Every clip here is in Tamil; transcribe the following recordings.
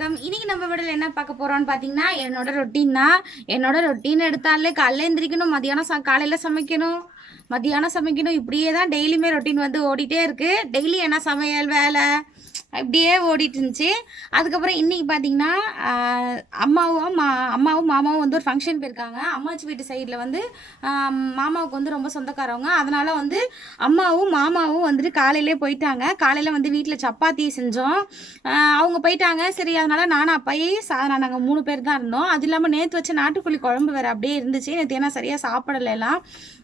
வணக்கம். இன்னைக்கு நம்ம வீடியோவில் என்ன பார்க்க போறோம்னு பார்த்தீங்கன்னா என்னோட ரொட்டீன் தான். என்னோட ரொட்டீன் எடுத்தாலே காலையில் எந்திரிக்கணும் மதியானம் ச காலையில் சமைக்கணும். மதியானம் சமைக்கணும். இப்படியே தான் டெய்லியுமே ரொட்டீன் வந்து ஓடிட்டே இருக்கு. டெய்லி என்ன சமையல் வேலை? இப்படியே ஓடிட்டு இருந்துச்சு அதுக்கப்புறம் இன்னைக்கு பார்த்தீங்கன்னா அம்மாவும் மா அம்மாவும் மாமாவும் வந்து ஒரு ஃபங்க்ஷன் போயிருக்காங்க. அம்மாச்சி வீட்டு சைடில் வந்து மாமாவுக்கு வந்து ரொம்ப சொந்தக்காரவங்க. அதனால் வந்து அம்மாவும் மாமாவும் வந்துட்டு காலையிலே போயிட்டாங்க. காலையில் வந்து வீட்டில் சப்பாத்தி செஞ்சோம். அவங்க போயிட்டாங்க. சரி அதனால் நானும் அப்பாயே சா நாங்கள் மூணு பேர் தான் இருந்தோம். அது இல்லாமல் நேற்று வச்ச நாட்டுக்கோழி குழம்பு வேறு அப்படியே இருந்துச்சு. நேற்று ஏன்னா சரியாக சாப்பிடல எல்லாம்.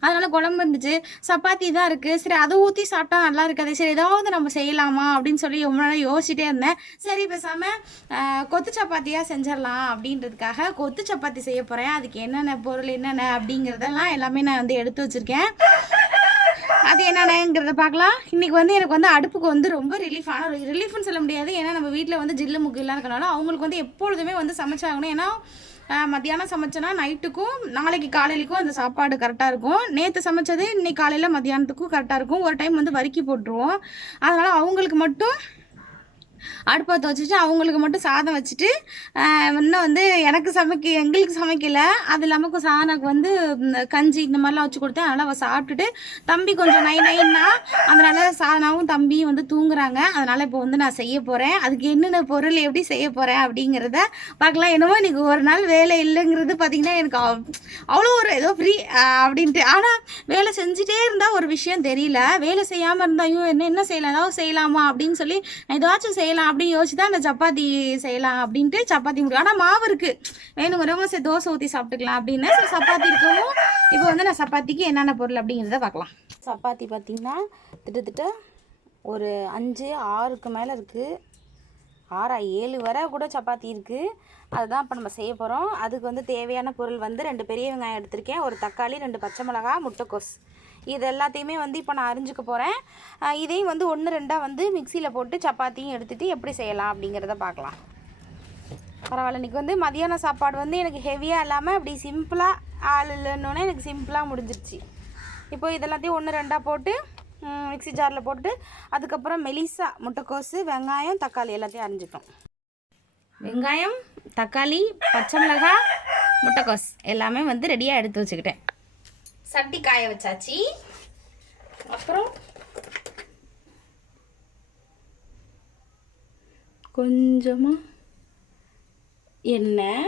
அதனால் குழம்பு இருந்துச்சு. சப்பாத்தி தான் இருக்குது சரி அதை ஊற்றி சாப்பிட்டா நல்லா இருக்காது. சரி ஏதாவது நம்ம செய்யலாமா அப்படின்னு சொல்லி ரொம்ப நாள் யோசிச்சிட்டே இருந்தேன். சரி பேசாமல் கொத்து சப்பாத்தியாக செஞ்சிடலாம் அப்படின்றதுக்காக கொத்து சப்பாத்தி செய்ய போகிறேன் அதுக்கு என்னென்ன பொருள் என்னென்ன அப்படிங்கிறதெல்லாம் எல்லாமே நான் வந்து எடுத்து வச்சுருக்கேன். அது என்னென்னங்கிறத பார்க்கலாம். இன்றைக்கி வந்து எனக்கு வந்து அடுப்புக்கு வந்து ரொம்ப ரிலீஃப் ஆனால் ரிலீஃப்னு சொல்ல முடியாது. ஏன்னா நம்ம வீட்டில் வந்து ஜில்லு முக்கு எல்லாம் இருக்கனால அவங்களுக்கு வந்து எப்பொழுதுமே வந்து சமைச்சாகணும். ஏன்னா மத்தியானம் சமைச்சோன்னா நைட்டுக்கும் நாளைக்கு காலையிலைக்கும் அந்த சாப்பாடு கரெக்டாக இருக்கும். நேற்று சமைச்சது இன்னைக்கு காலையில் மத்தியானத்துக்கும் கரெக்டாக இருக்கும். ஒரு டைம் வந்து வறுக்கி போட்டுருவோம். அதனால் அவங்களுக்கு மட்டும் அடுப்பத்தை வச்சுட்டு அவங்களுக்கு மட்டும் சாதம் வச்சுட்டு இன்னும் வந்து எனக்கு சமைக்க எங்களுக்கு சமைக்கல. அது இல்லாமல் சாதனுக்கு வந்து கஞ்சி இந்த மாதிரிலாம் வச்சு கொடுத்தேன். அதனால் அவள் சாப்பிட்டுட்டு தம்பி கொஞ்சம் நை நைன்னா அதனால் சாதனாவும் தம்பியும் வந்து தூங்குறாங்க. அதனால் இப்போ வந்து நான் செய்ய போகிறேன் அதுக்கு என்னென்ன பொருள் எப்படி செய்ய போகிறேன் அப்படிங்கிறத பார்க்கலாம். என்னமோ இன்னைக்கு ஒரு நாள் வேலை இல்லைங்கிறது பார்த்திங்கன்னா எனக்கு அவ்வளோ ஒரு ஏதோ ஃப்ரீ அப்படின்ட்டு. ஆனால் வேலை செஞ்சுட்டே இருந்தால் ஒரு விஷயம் தெரியல. வேலை செய்யாமல் இருந்தால் ஐயோ என்ன என்ன செய்யலாம்? ஏதாவது செய்யலாமா? அப்படின்னு சொல்லி நான் ஏதாச்சும் செய்யலாம் அப்படின்னு யோசிச்சு தான் அந்த சப்பாத்தி செய்யலாம் அப்படின்ட்டு சப்பாத்தி முடியும் ஆனால் மாவு இருக்குது வேணுங்கிறவங்க சரி தோசை ஊற்றி சாப்பிட்டுக்கலாம் அப்படின்னு சரி சப்பாத்தி இருக்கவும் இப்போ வந்து நான் சப்பாத்திக்கு என்னென்ன பொருள் அப்படிங்கிறத பார்க்கலாம். சப்பாத்தி பார்த்திங்கன்னா கிட்டத்தட்ட ஒரு அஞ்சு ஆறுக்கு மேலே இருக்குது ஆறா ஏழு வரை கூட சப்பாத்தி இருக்குது அதுதான் இப்போ நம்ம செய்ய போகிறோம் அதுக்கு வந்து தேவையான பொருள் வந்து ரெண்டு பெரிய வெங்காயம் எடுத்திருக்கேன். ஒரு தக்காளி ரெண்டு பச்சை மிளகா முட்டைக்கோஸ். இது எல்லாத்தையுமே வந்து இப்போ நான் அரிஞ்சுக்க போகிறேன் இதையும் வந்து ஒன்று ரெண்டாக வந்து மிக்சியில் போட்டு சப்பாத்தியும் எடுத்துகிட்டு எப்படி செய்யலாம் அப்படிங்கிறத பார்க்கலாம். பரவாயில்ல. இன்றைக்கி வந்து மதியான சாப்பாடு வந்து எனக்கு ஹெவியாக இல்லாமல் அப்படி சிம்பிளாக ஆள் இல்லைன்னொன்னே எனக்கு சிம்பிளாக முடிஞ்சிருச்சு. இப்போ இதெல்லாத்தையும் ஒன்று ரெண்டாக போட்டு ம், மிக்ஸி ஜாரில் போட்டு அதுக்கப்புறம் மெலிசா முட்டைக்கோஸு வெங்காயம் தக்காளி எல்லாத்தையும் அரிஞ்சிட்டோம். வெங்காயம் தக்காளி பச்சை மிளகாய் முட்டைக்கோஸ் எல்லாமே வந்து ரெடியாக எடுத்து வச்சுக்கிட்டேன். சட்டி காய வச்சாச்சு. அப்புறம் கொஞ்சமாக எண்ணெய்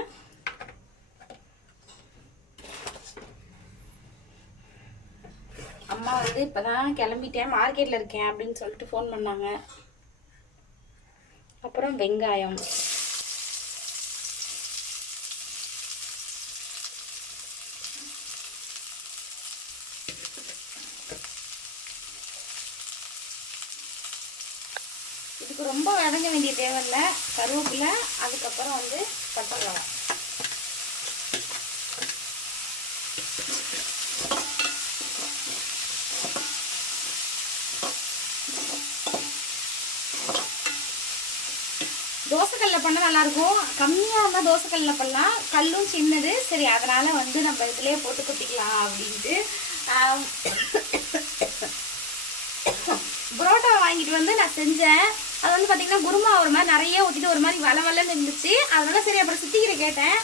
அம்மா வந்து இப்போ தான் கிளம்பிட்டேன் மார்க்கெட்டில் இருக்கேன் அப்படின்னு சொல்லிட்டு ஃபோன் பண்ணாங்க. அப்புறம் வெங்காயம். இதுக்கு ரொம்ப வதங்க வேண்டிய தேவையில்லை. கருவேப்பிலை அதுக்கப்புறம் வந்து பட்டை தோசைக்கல்ல பண்ணால் நல்லாயிருக்கும். கம்மியாக இருந்தால் தோசைக்கல்ல பண்ணலாம். கல்லும் சின்னது. சரி அதனால் வந்து நம்ம இதிலே போட்டு கொட்டிக்கலாம் அப்படின்ட்டு. புரோட்டா வாங்கிட்டு வந்து நான் செஞ்சேன். அது வந்து பார்த்தீங்கன்னா குருமா ஒரு மாதிரி நிறைய ஊற்றிட்டு ஒரு மாதிரி வள வளன்னு இருந்துச்சு. அதனால சரி அப்புறம் சித்திக்கிட்ட கேட்டேன்.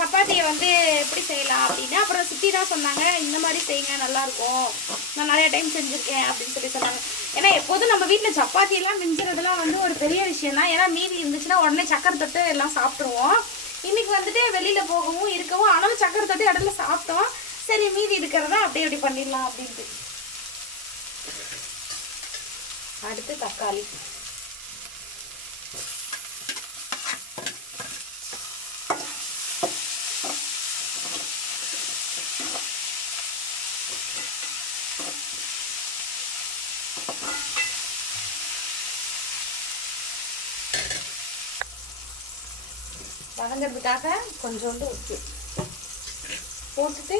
சப்பாத்தியை வந்து எப்படி செய்யலாம் அப்படின்னு அப்புறம் சித்தி தான் சொன்னாங்க இந்த மாதிரி செய்யுங்க நல்லாயிருக்கும் நான் நிறைய டைம் செஞ்சுருக்கேன் அப்படின்னு சொல்லி சொன்னாங்க. ஏன்னா எப்போதும் நம்ம வீட்டில் சப்பாத்தி எல்லாம் மிஞ்சுறதுலாம் வந்து ஒரு பெரிய விஷயம் தான் ஏன்னா மீதி இருந்துச்சுன்னா உடனே சக்கரை தொட்டு எல்லாம் சாப்பிட்ருவோம் இன்னைக்கு வந்துட்டு வெளியில் போகவும் இருக்கவும் ஆனாலும் சக்கரை தொட்டு இடத்துல சாப்பிட்டோம். சரி மீதி இருக்கிறதா அப்படியே அப்படி பண்ணிடலாம் அப்படின்ட்டு. அடுத்து தக்காளி. வதங்கிறதுக்காக கொஞ்சோண்டு உப்பு. போட்டுட்டு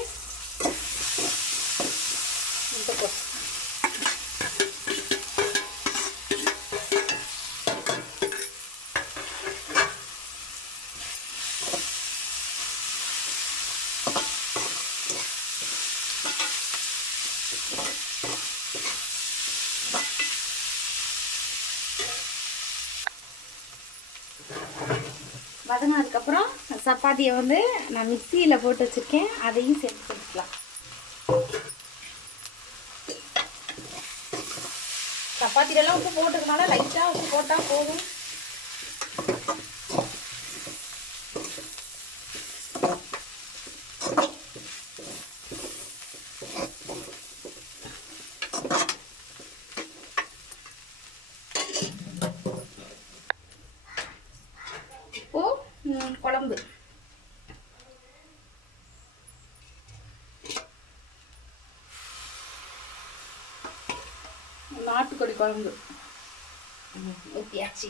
சப்பாத்தியை வந்து நான் மிக்சியில் போட்டு வச்சுருக்கேன். அதையும் சேர்த்து சேர்த்துக்கலாம் சப்பாத்திலலாம் உப்பு போட்டுக்கனால லைட்டாக உப்பு போட்டால் போகும் இப்போ ம், குழம்பு நாட்டுக்கொடி குழம்பு. ம், ஊற்றியாச்சு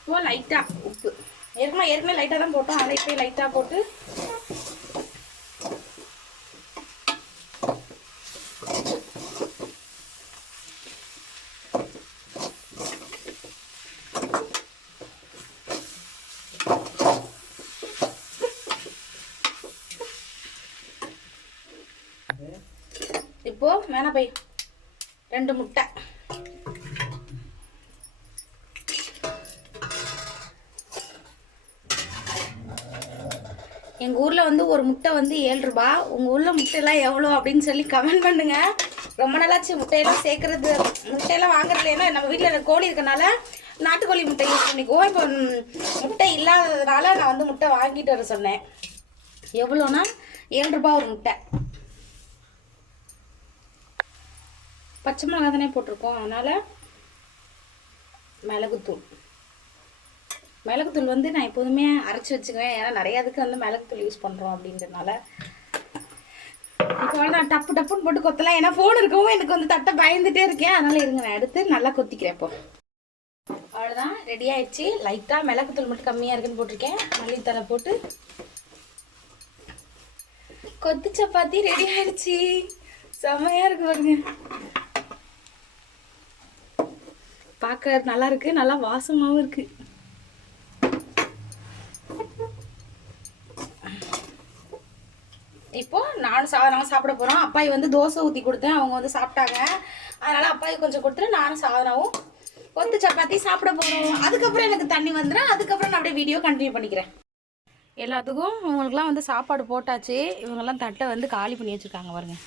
இப்போ லைட்டாக உப்பு. ஏற்கனவே ஏற்கனவே லைட்டாக தான் போட்டோம். அதை இப்போ லைட்டாக போட்டு. இப்போ வேணா போய் ரெண்டு முட்டை. எங்கள் ஊரில் வந்து ஒரு முட்டை வந்து ஏழு ரூபா. உங்கள் ஊரில் முட்டையெல்லாம் எவ்வளோ அப்படின்னு சொல்லி கமெண்ட் பண்ணுங்க. ரொம்ப நாளாச்சு முட்டையெல்லாம் சேர்க்கறது முட்டையெல்லாம் வாங்குறது ஏன்னா நம்ம வீட்டில் கோழி இருக்கனால நாட்டுக்கோழி முட்டை யூஸ் பண்ணிக்குவோம் இப்போ முட்டை இல்லாததுனால நான் வந்து முட்டை வாங்கிட்டு வர சொன்னேன். எவ்வளோனா ஏழு ரூபா ஒரு முட்டை. பச்சை மிளகா தானே போட்டிருக்கோம். அதனால் மிளகுத்தூள். மிளகுத்தூள் வந்து நான் எப்போதுமே அரைச்சி வச்சுக்குவேன். ஏன்னா நிறையா இதுக்கு வந்து மிளகுத்தூள் யூஸ் பண்ணுறோம் அப்படின்றதுனால. இப்போ நான் டப்பு டப்புன்னு போட்டு கொத்தலாம் ஏன்னா ஃபோன் இருக்கவும் எனக்கு வந்து தட்டை பயந்துட்டே இருக்கேன். அதனால் இருங்க நான் எடுத்து நல்லா கொத்திக்கிறேன் இப்போ. அவ்வளோதான் ரெடி ஆயிடுச்சு. லைட்டாக மிளகுத்தூள் மட்டும் கம்மியாக இருக்குன்னு போட்டிருக்கேன். மல்லித்தலை போட்டு. கொத்து சப்பாத்தி ரெடி ஆயிடுச்சு. செம்மையாக இருக்கு பாருங்க. பார்க்க நல்லா இருக்கு நல்லா வாசமாகவும் இருக்கு. இப்போ நானும் சாதனாவும் சாப்பிட போகிறோம் அப்பாய் வந்து தோசை ஊற்றி கொடுத்தேன். அவங்க வந்து சாப்பிட்டாங்க. அதனால அப்பாய் கொஞ்சம் கொடுத்துட்டு நானும் சாதனாவும் கொத்து சப்பாத்தி சாப்பிட போகிறோம் அதுக்கப்புறம் எனக்கு தண்ணி வந்துடும் அதுக்கப்புறம் நான் அப்படியே வீடியோ கண்டினியூ பண்ணிக்கிறேன். எல்லாத்துக்கும் இவங்களுக்குலாம் வந்து சாப்பாடு போட்டாச்சு. இவங்கெல்லாம் தட்டை வந்து காலி பண்ணி வச்சுருக்காங்க பாருங்கள்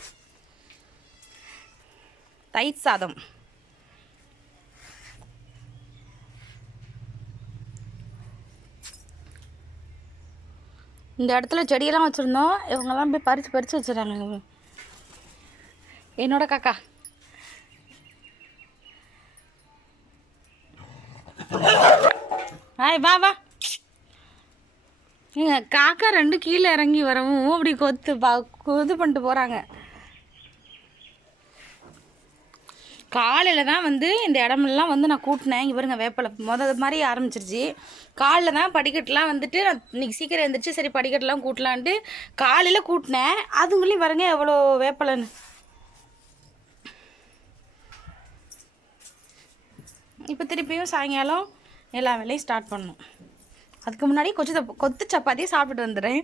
தயிர் சாதம். இந்த இடத்துல செடியெல்லாம் வச்சுருந்தோம். இவங்கெல்லாம் போய் பறித்து பறித்து வச்சுறாங்க என்னோட காக்கா. ஆய் வா வா. ஏங்க காக்கா ரெண்டு கீழே இறங்கி வரவும் அப்படி கொத்து பா இது பண்ணிட்டு போகிறாங்க காலையில் தான் வந்து இந்த இடமெல்லாம் வந்து நான் கூட்டினேன். இங்கே பாருங்க வேப்பலை. முத மாதிரி ஆரம்பிச்சிருச்சு. காலைல தான் படிக்கட்டுலாம் வந்துட்டு நான் இன்னைக்கு சீக்கிரம் எழுந்திரிச்சு சரி படிக்கட்டுலாம் கூட்டலான்ட்டு காலையில் கூட்டினேன். அதுங்களையும் பாருங்க எவ்வளோ வேப்பலைன்னு. இப்போ திருப்பியும் சாயங்காலம் எல்லா வேலையும் ஸ்டார்ட் பண்ணும் அதுக்கு முன்னாடி கொஞ்சம் கொத்து சப்பாத்தியும் சாப்பிட்டுட்டு வந்துடுறேன்.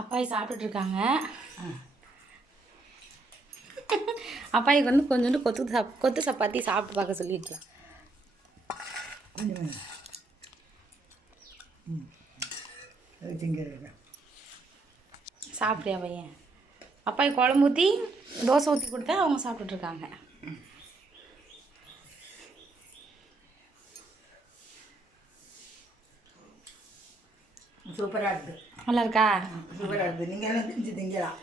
அப்பாய் சாப்பிட்டுட்டு இருக்காங்க. அப்பாய்க்கு வந்து கொஞ்சோண்டு கொத்து சப் கொத்து சப்பாத்தி சாப்பிட்டு பார்க்க சொல்லியிருக்கலாம். கொஞ்சம் ம் அது திங்கிறதுக்கா சாப்பிட்டியா பையன்? அப்பாய் குழம்பு ஊற்றி தோசை ஊற்றி கொடுத்தா அவங்க சாப்பிட்டுட்டு இருக்காங்க. சூப்பராக இருக்குது நல்லா இருக்கா? சூப்பராக இருக்குது நீங்கள் திங்கலாம்.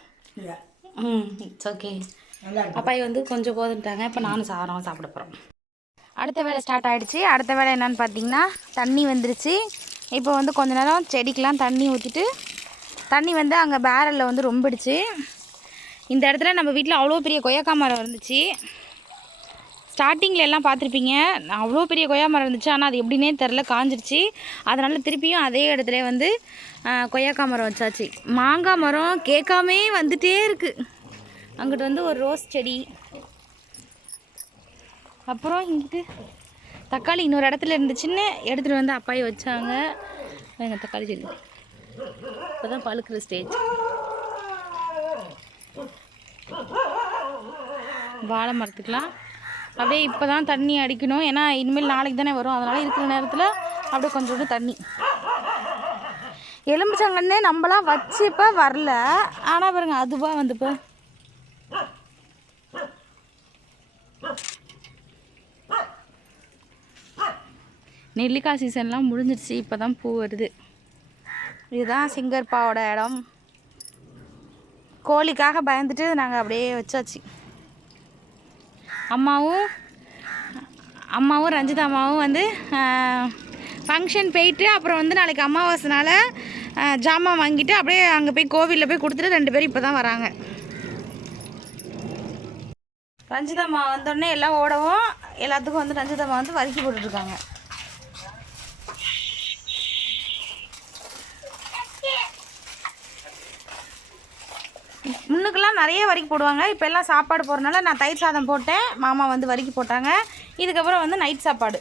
ம் இட்ஸ் ஓகே. அப்பாய் வந்து கொஞ்சம் போதுன்ட்டாங்க. இப்போ நானும் சாரம் சாப்பிட போகிறோம் அடுத்த வேலை ஸ்டார்ட் ஆகிடுச்சு அடுத்த வேலை என்னென்னு பார்த்தீங்கன்னா தண்ணி வந்துருச்சு. இப்போ வந்து கொஞ்ச நேரம் செடிக்கெலாம் தண்ணி ஊற்றிட்டு தண்ணி வந்து அங்கே பேரலில் வந்து ரொம்பிடுச்சு. இந்த இடத்துல நம்ம வீட்டில் அவ்வளோ பெரிய கொய்யாக்கா மரம் இருந்துச்சு. ஸ்டார்டிங்கில் எல்லாம் பார்த்துருப்பீங்க அவ்வளோ பெரிய கொய்யா மரம் இருந்துச்சு. ஆனால் அது எப்படின்னே தெரில காஞ்சிருச்சு. அதனால் திருப்பியும் அதே இடத்துல வந்து கொய்யாக்காய் கொய்யாக்கா மரம் வச்சாச்சு. மாங்காய் மரம் கேட்காமே வந்துகிட்டே இருக்குது அங்கிட்டு வந்து ஒரு ரோஸ் செடி. அப்புறம் இங்கிட்டு தக்காளி இன்னொரு இடத்துல இருந்துச்சுன்னு எடுத்துகிட்டு வந்து அப்பாயி வச்சாங்க. எங்கள் தக்காளி செடி. இப்போ தான் பழுக்கிற ஸ்டேஜ் வாழை மரத்துக்கெலாம் அப்படியே இப்போ தான் தண்ணி அடிக்கணும். ஏன்னா இனிமேல் நாளைக்கு தானே வரும். அதனால் இருக்கிற நேரத்தில் அப்படியே கொஞ்சோண்டு தண்ணி. எலும்பிச்சங்கன்னே நம்மளாம் வச்சு இப்போ வரல. ஆனால் பாருங்க அதுவாக வந்து இப்போ நெல்லிக்காய் சீசன்லாம் முடிஞ்சிடுச்சு இப்போ தான் பூ வருது. இதுதான் சிங்கர்பாவோட இடம். கோழிக்காக பயந்துட்டு நாங்கள் அப்படியே வச்சாச்சு. அம்மாவும் அம்மாவும் ரஞ்சிதா அம்மாவும் வந்து ஃபங்க்ஷன் போயிட்டு அப்புறம் வந்து நாளைக்கு அமாவாசைனால ஜாமான் வாங்கிட்டு அப்படியே அங்கே போய் கோவிலில் போய் கொடுத்துட்டு ரெண்டு பேரும் இப்போ தான் வராங்க. ரஞ்சிதம்மா வந்தோடனே எல்லாம் ஓடவும் எல்லாத்துக்கும் வந்து ரஞ்சிதம்மா வந்து வறுக்கி போட்டுட்ருக்காங்க. முன்னுக்கெல்லாம் நிறைய வரிக்கு போடுவாங்க. இப்போ எல்லாம் சாப்பாடு போடுறதுனால நான் தயிர் சாதம் போட்டேன். மாமா வந்து வரிக்கு போட்டாங்க. இதுக்கப்புறம் வந்து நைட் சாப்பாடு.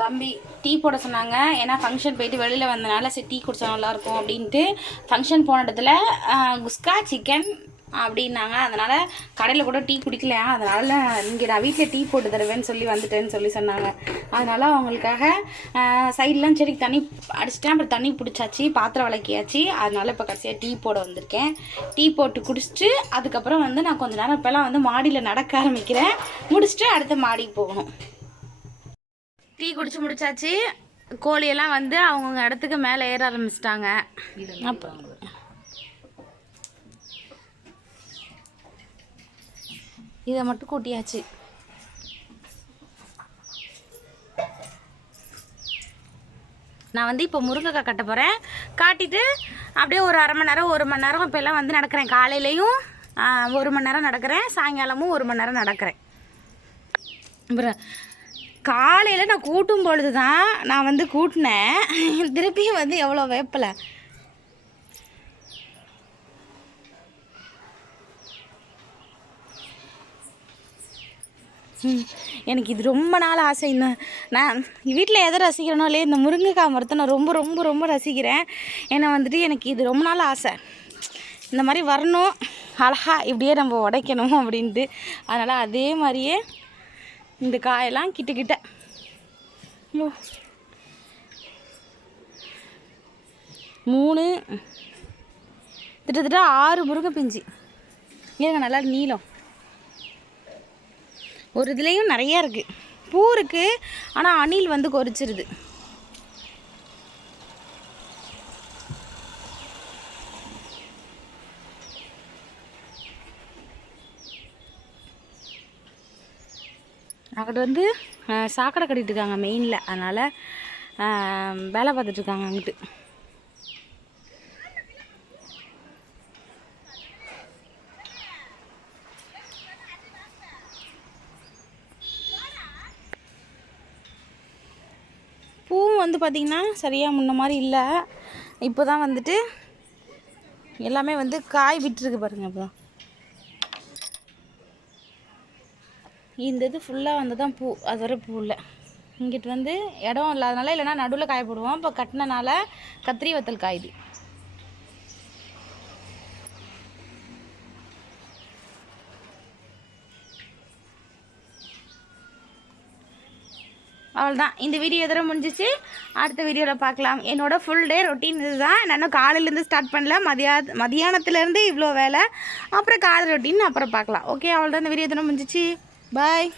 தம்பி டீ போட சொன்னாங்க. ஏன்னா ஃபங்க்ஷன் போயிட்டு வெளியில் வந்தனால சரி டீ குடித்தா நல்லாயிருக்கும் அப்படின்ட்டு. ஃபங்க்ஷன் போன இடத்துல குஸ்கா சிக்கன் அப்படின்னாங்க. அதனால் கடையில் கூட டீ குடிக்கல. அதனால் இங்கே நான் வீட்டில் டீ போட்டு தருவேன்னு சொல்லி வந்துட்டேன்னு சொல்லி சொன்னாங்க. அதனால் அவங்களுக்காக சைட்லாம் செடிக்கு தண்ணி அடிச்சிட்டேன். அப்புறம் தண்ணி பிடிச்சாச்சு பாத்திரம் விளக்கியாச்சு. அதனால் இப்போ கடைசியாக டீ போட வந்திருக்கேன். டீ போட்டு குடிச்சிட்டு அதுக்கப்புறம் வந்து நான் கொஞ்ச நேரம் இப்போல்லாம் வந்து மாடியில் நடக்க ஆரம்பிக்கிறேன். முடிச்சுட்டு அடுத்து மாடிக்கு போகணும். டீ குடிச்சு முடிச்சாச்சு. கோழியெல்லாம் வந்து அவங்கவுங்க இடத்துக்கு மேலே ஏற ஆரம்பிச்சிட்டாங்க. அப்போ இதை மட்டும் கூட்டியாச்சு. நான் வந்து இப்போ முருங்கைக்காய் கட்ட போகிறேன் காட்டிட்டு அப்படியே ஒரு அரை மணி நேரம் ஒரு மணி நேரம் இப்போ வந்து நடக்கிறேன். காலையிலையும் ஒரு மணி நேரம் நடக்கிறேன். சாயங்காலமும் ஒரு மணி நேரம் நடக்கிறேன். அப்புறம் காலையில் நான் கூட்டும் பொழுது தான் நான் வந்து கூட்டினேன். திருப்பியும் வந்து எவ்வளோ வேப்பலை. எனக்கு இது ரொம்ப நாள் ஆசை. இந்த நான் வீட்டில் எதை ரசிக்கிறேனோ இல்லையே இந்த முருங்கைக்காய் மரத்தை நான் ரொம்ப ரொம்ப ரொம்ப ரசிக்கிறேன். ஏன்னா வந்துட்டு எனக்கு இது ரொம்ப நாள் ஆசை. இந்த மாதிரி வரணும். அழகா இப்படியே நம்ம உடைக்கணும் அப்படின்ட்டு. அதனால் அதே மாதிரியே இந்த காயெல்லாம் கிட்ட கிட்ட. மூணு. கிட்டத்தட்ட ஆறு முருங்கை பிஞ்சு. ஏங்க நல்லா நீளம். ஒரு இதுலேயும் நிறைய இருக்குது பூ இருக்குது ஆனால் அணில் வந்து கொறிச்சிருது. அங்கிட்ட வந்து சாக்கடை கட்டிகிட்டு இருக்காங்க மெயினில் அதனால் வேலை பார்த்துட்ருக்காங்க அங்கிட்டு. வந்து பார்த்திங்கன்னா சரியாக முன்ன மாதிரி இல்லை. இப்போ தான் வந்துட்டு எல்லாமே வந்து காய் விட்டுருக்கு பாருங்க இப்போ இந்த இது ஃபுல்லாக வந்து தான் பூ. அது வரை பூ இல்லை. இங்கிட்டு வந்து இடம் இல்லாதனால இல்லைன்னா நடுவில் காய போடுவோம். இப்போ கட்டினனால கத்திரி வத்தல் காயுது அவ்வளோதான் இந்த வீடியோ எதிர முடிஞ்சிச்சு. அடுத்த வீடியோவில் பார்க்கலாம். என்னோடய ஃபுல் டே ரொட்டீன் இதுதான். தான் இன்னும் காலையிலேருந்து ஸ்டார்ட் பண்ணல. மதியா மதியானத்துலேருந்து இவ்வளோ வேலை. அப்புறம் காலை ரொட்டீன் அப்புறம் பார்க்கலாம். ஓகே அவ்வளோதான் இந்த வீடியோ எதிர முடிஞ்சிச்சு. பாய்